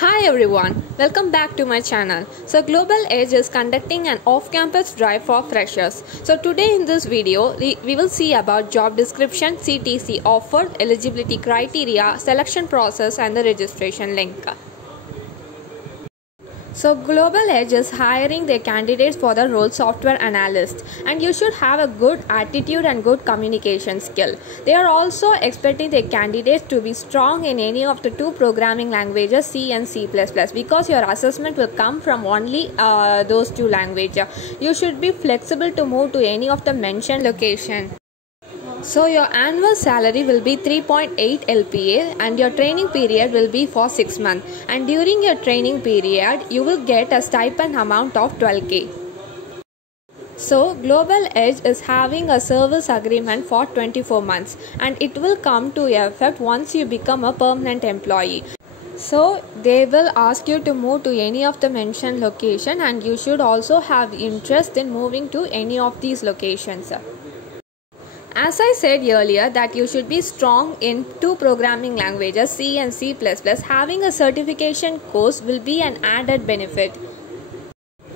Hi everyone, welcome back to my channel. So Global Edge is conducting an off-campus drive for freshers. So today in this video, we will see about job description, CTC offer, eligibility criteria, selection process and the registration link. So Global Edge is hiring their candidates for the role software analyst, and you should have a good attitude and good communication skill. They are also expecting their candidates to be strong in any of the two programming languages, C and C++, because your assessment will come from only those two languages. You should be flexible to move to any of the mentioned location. So your annual salary will be 3.8 LPA and your training period will be for 6 months, and during your training period you will get a stipend amount of 12K. So Global Edge is having a service agreement for 24 months and it will come to effect once you become a permanent employee. So they will ask you to move to any of the mentioned location, and you should also have interest in moving to any of these locations. As I said earlier that you should be strong in two programming languages, C and C++. Having a certification course will be an added benefit.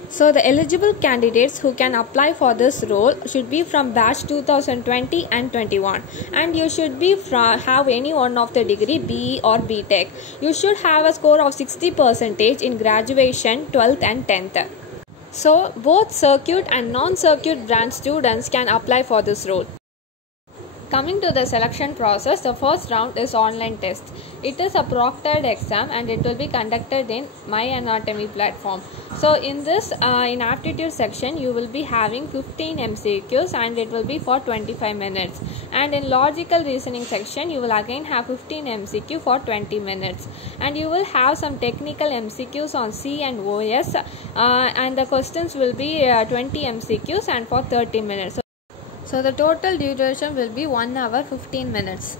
So the eligible candidates who can apply for this role should be from batch 2020 and 21, and you should be have any one of the degree, BE or BTech. You should have a score of 60% in graduation, 12th and 10th. So both circuit and non-circuit branch students can apply for this role. Coming to the selection process, the first round is online test. It is a proctored exam and it will be conducted in My Anatomy platform. So in this, in aptitude section, you will be having 15 MCQs and it will be for 25 minutes. And in logical reasoning section, you will again have 15 MCQ for 20 minutes. And you will have some technical MCQs on C and OS, and the questions will be 20 MCQs and for 30 minutes. So the total duration will be 1 hour 15 minutes.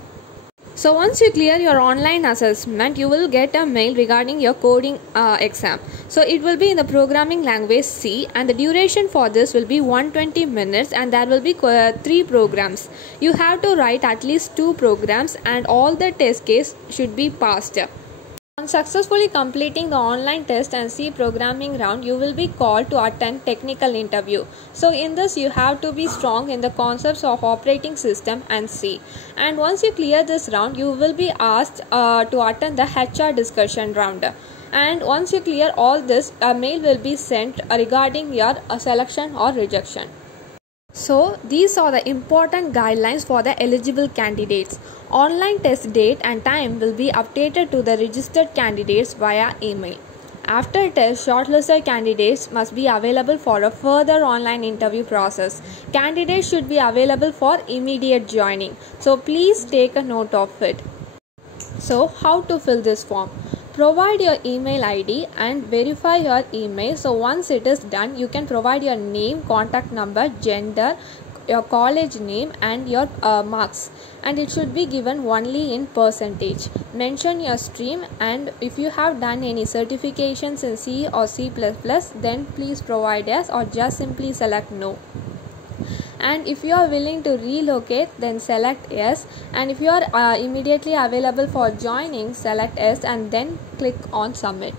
So once you clear your online assessment, you will get a mail regarding your coding exam. So it will be in the programming language C, and the duration for this will be 120 minutes, and there will be 3 programs. You have to write at least 2 programs and all the test case should be passed. On successfully completing the online test and C programming round, you will be called to attend technical interview. So in this you have to be strong in the concepts of operating system and C. And once you clear this round, you will be asked to attend the HR discussion round. And once you clear all this, a mail will be sent regarding your selection or rejection. So these are the important guidelines for the eligible candidates. Online test date and time will be updated to the registered candidates via email. After test, shortlisted candidates must be available for a further online interview process. Candidates should be available for immediate joining. So please take a note of it. So how to fill this form? Provide your email ID and verify your email. So once it is done, you can provide your name, contact number, gender, your college name and your marks, and it should be given only in percentage. Mention your stream, and if you have done any certifications in C or C++, then please provide yes, or just simply select no. And if you are willing to relocate, then select yes, and if you are immediately available for joining, select yes and then click on submit.